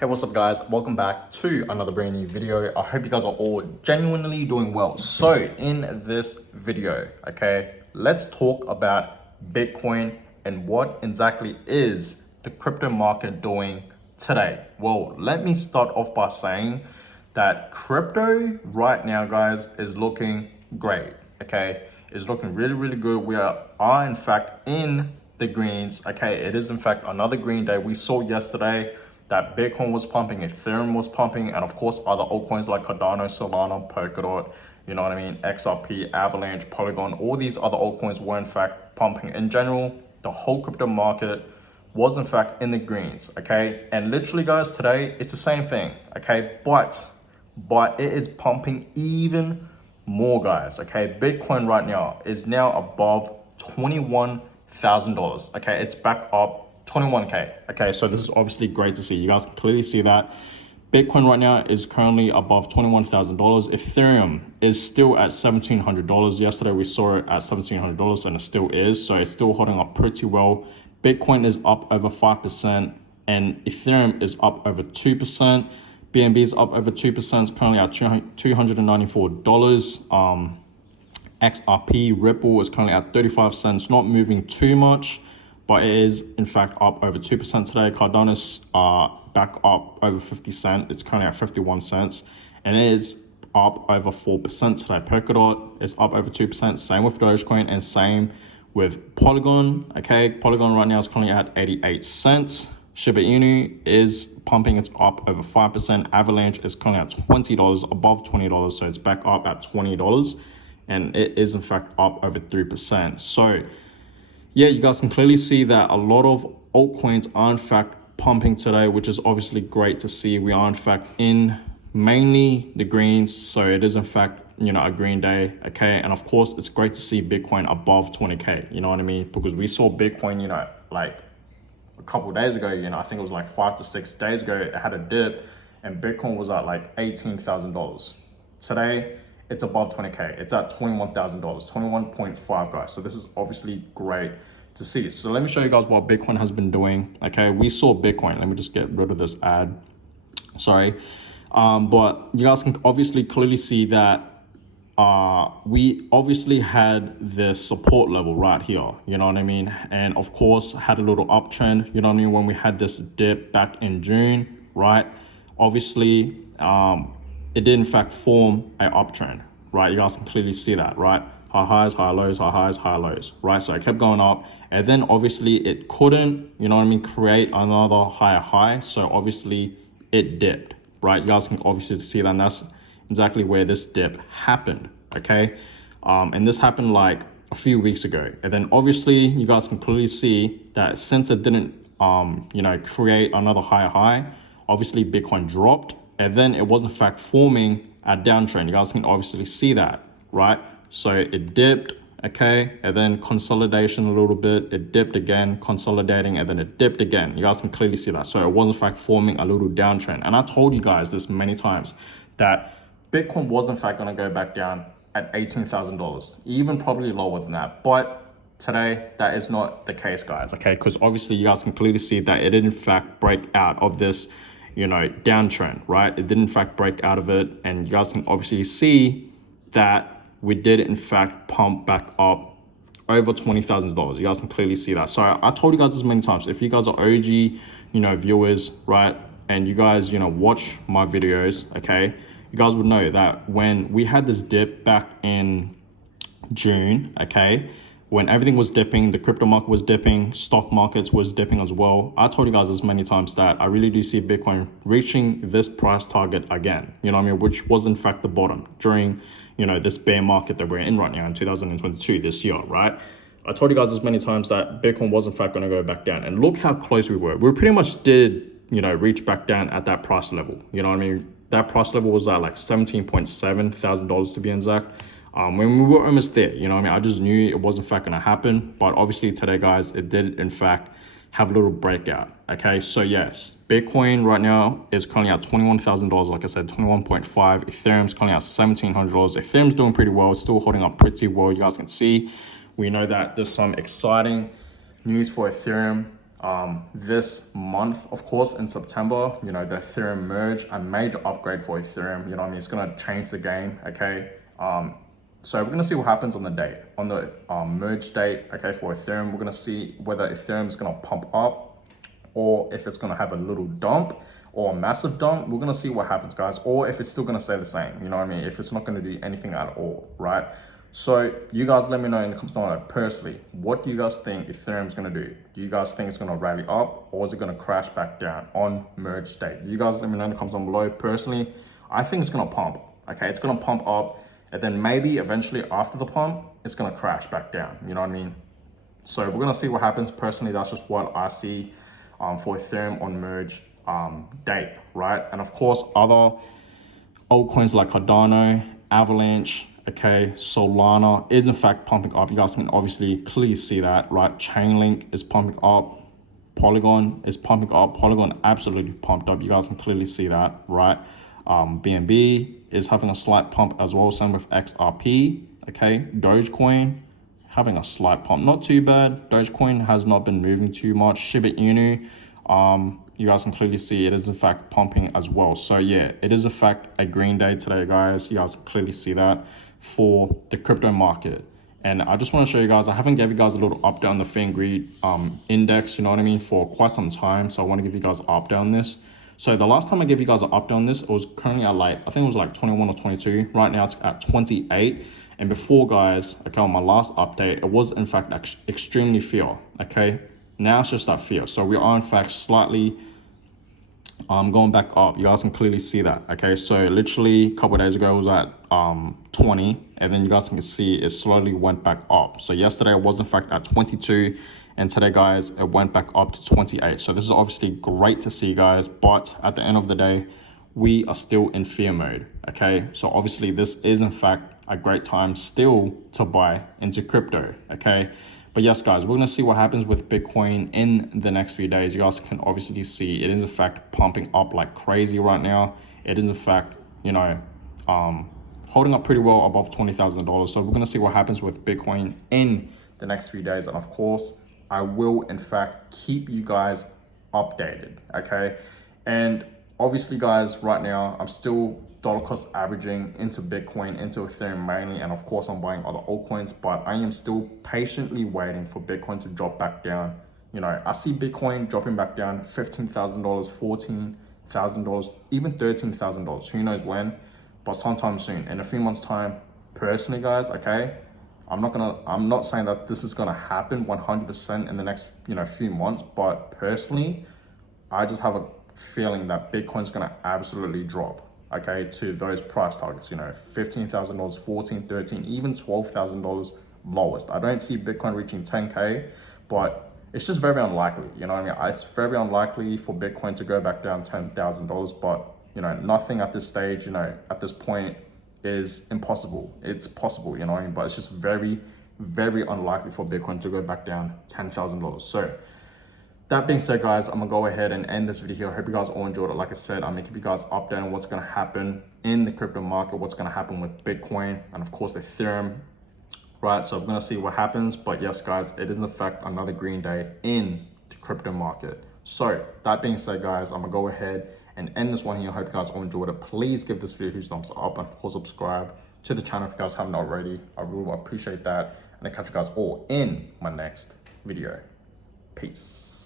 Hey, what's up guys? Welcome back to another brand new video. I hope you guys are all genuinely doing well. So in this video, okay, let's talk about Bitcoin and what exactly is the crypto market doing today. Well, let me start off by saying that crypto right now, guys, is looking great, okay? It's looking really, really good. We are in fact in the greens, okay? It is in fact another green day. We saw yesterday that Bitcoin was pumping, Ethereum was pumping, and of course other altcoins like Cardano, Solana, Polkadot, you know what I mean, XRP, Avalanche, Polygon, all these other altcoins were in fact pumping. In general, the whole crypto market was in fact in the greens, okay? And literally guys, today it's the same thing, okay? But it is pumping even more, guys, okay? Bitcoin right now is now above $21,000, okay? It's back up 21K. Okay, so this is obviously great to see. You guys can clearly see that Bitcoin right now is currently above $21,000. Ethereum is still at $1,700. Yesterday we saw it at $1,700 and it still is. So it's still holding up pretty well. Bitcoin is up over 5% and Ethereum is up over 2%. BNB is up over 2%. It's currently at $294. XRP Ripple is currently at 35 cents. Not moving too much, but it is in fact up over 2% today. Cardano's back up over 50 cents. It's currently at 51 cents. And it is up over 4% today. Polkadot is up over 2%. Same with Dogecoin and same with Polygon. Okay, Polygon right now is currently at 88 cents. Shiba Inu is pumping, it's up over 5%. Avalanche is currently at $20, above $20. So it's back up at $20. And it is in fact up over 3%. So yeah, you guys can clearly see that a lot of altcoins are in fact pumping today, which is obviously great to see. We are in fact in mainly the greens. So it is in fact, you know, a green day. Okay. And of course it's great to see Bitcoin above 20K, you know what I mean? Because we saw Bitcoin, you know, like a couple of days ago, you know, I think it was like 5 to 6 days ago, it had a dip and Bitcoin was at like $18,000. Today, it's above 20K. It's at $21,000, 21.5 guys. So this is obviously great to see. So let me show you guys what Bitcoin has been doing. Okay, we saw Bitcoin. Let me just get rid of this ad. Sorry. But you guys can obviously clearly see that we obviously had this support level right here, you know what I mean? And of course had a little uptrend, you know what I mean? When we had this dip back in June, right? Obviously, it did in fact form an uptrend, right? You guys can clearly see that, right? High highs, high lows, high highs, high lows, right? So it kept going up and then obviously it couldn't, you know what I mean, create another higher high. So obviously it dipped, right? You guys can obviously see that, and that's exactly where this dip happened, okay? And this happened like a few weeks ago. And then obviously you guys can clearly see that since it didn't, you know, create another higher high, obviously Bitcoin dropped. And then it was in fact forming a downtrend. You guys can obviously see that, right? So it dipped, okay? And then consolidation a little bit. It dipped again, consolidating, and then it dipped again. You guys can clearly see that. So it was in fact forming a little downtrend. And I told you guys this many times that Bitcoin was in fact gonna go back down at $18,000, even probably lower than that. But today, that is not the case, guys, okay? Because obviously you guys can clearly see that it did in fact break out of this, you know, downtrend, right? It did in fact break out of it. And you guys can obviously see that we did in fact pump back up over $20,000. You guys can clearly see that. So I told you guys this many times, if you guys are OG, you know, viewers, right? And you guys, you know, watch my videos, okay? You guys would know that when we had this dip back in June, okay? When everything was dipping, the crypto market was dipping, stock markets was dipping as well. I told you guys as many times that I really do see Bitcoin reaching this price target again, you know what I mean? Which was in fact the bottom during, you know, this bear market that we're in right now in 2022, this year, right? I told you guys as many times that Bitcoin was in fact gonna go back down. And look how close we were. We pretty much did, you know, reach back down at that price level. You know what I mean? That price level was at like $17.7 thousand to be exact. When we were almost there, you know what I mean? I just knew it was in fact going to happen. But obviously today, guys, it did in fact have a little breakout. Okay, so yes, Bitcoin right now is currently at $21,000. Like I said, 21.5. Ethereum's currently at $1,700. Ethereum's doing pretty well. It's still holding up pretty well. You guys can see. We know that there's some exciting news for Ethereum. this month, of course, in September, the Ethereum merge, a major upgrade for Ethereum, it's going to change the game, okay? So we're going to see what happens on the date, on the merge date, okay, for Ethereum. We're going to see whether Ethereum is going to pump up or if it's going to have a little dump or a massive dump. We're going to see what happens, guys, or if it's still going to stay the same, if it's not going to do anything at all, right? So you guys let me know in the comments below, personally, what do you guys think Ethereum is going to do? Do you guys think it's going to rally up or is it going to crash back down on merge date? You guys let me know in the comments down below. Personally, I think it's going to pump, okay? It's going to pump up and then maybe eventually after the pump, it's going to crash back down, So we're going to see what happens. Personally, that's just what I see for Ethereum on merge date, right? And of course, other altcoins like Cardano, Avalanche, okay, Solana is in fact pumping up. You guys can obviously clearly see that, right? Chainlink is pumping up. Polygon is pumping up. Polygon absolutely pumped up. You guys can clearly see that, right? BNB is having a slight pump as well. Same with XRP, okay? Dogecoin having a slight pump. Not too bad. Dogecoin has not been moving too much. Shiba Inu, you guys can clearly see it is in fact pumping as well. So yeah, it is in fact a green day today, guys. You guys can clearly see that for the crypto market. And I just want to show you guys, I haven't gave you guys a little update on the Fin Greed index, for quite some time. So I want to give you guys an update on this. So the last time I gave you guys an update on this, it was currently at I think it was like 21 or 22. Right now it's at 28. And before, guys, okay, on my last update, it was in fact extremely fear, okay? Now it's just that fear. So we are in fact slightly going back up. You guys can clearly see that, okay? So literally a couple of days ago it was at 20, and then you guys can see it slowly went back up. So yesterday it was in fact at 22, and today, guys, it went back up to 28. So this is obviously great to see, guys, but at the end of the day, we are still in fear mode, okay? So obviously this is in fact a great time still to buy into crypto, okay? But yes, guys, we're going to see what happens with Bitcoin in the next few days. You guys can obviously see it is in fact pumping up like crazy right now. It is in fact, holding up pretty well above $20,000. So we're going to see what happens with Bitcoin in the next few days. And of course, I will in fact keep you guys updated, okay? And obviously, guys, right now, I'm still dollar cost averaging into Bitcoin, into Ethereum mainly, and of course I'm buying other altcoins, but I am still patiently waiting for Bitcoin to drop back down. I see Bitcoin dropping back down $15,000, $14,000, even $13,000. Who knows when, but sometime soon, in a few months' time. Personally, guys, okay, I'm not saying that this is gonna happen 100% in the next few months, but personally, I just have a feeling that Bitcoin's gonna absolutely drop, okay, to those price targets, $15,000, 14, 13, even $12,000 lowest. I don't see Bitcoin reaching 10K, but it's just very unlikely, It's very unlikely for Bitcoin to go back down $10,000, but, nothing at this stage, at this point is impossible. It's possible, but it's just very, very unlikely for Bitcoin to go back down $10,000. So that being said, guys, I'm gonna go ahead and end this video here. I hope you guys all enjoyed it. Like I said, I'm gonna keep you guys updated on what's gonna happen in the crypto market, what's gonna happen with Bitcoin, and of course Ethereum, right? So we're gonna see what happens. But yes, guys, it is in fact another green day in the crypto market. So that being said, guys, I'm gonna go ahead and end this one here. I hope you guys all enjoyed it. Please give this video a huge thumbs up, and of course subscribe to the channel if you guys haven't already. I really appreciate that. And I'll catch you guys all in my next video. Peace.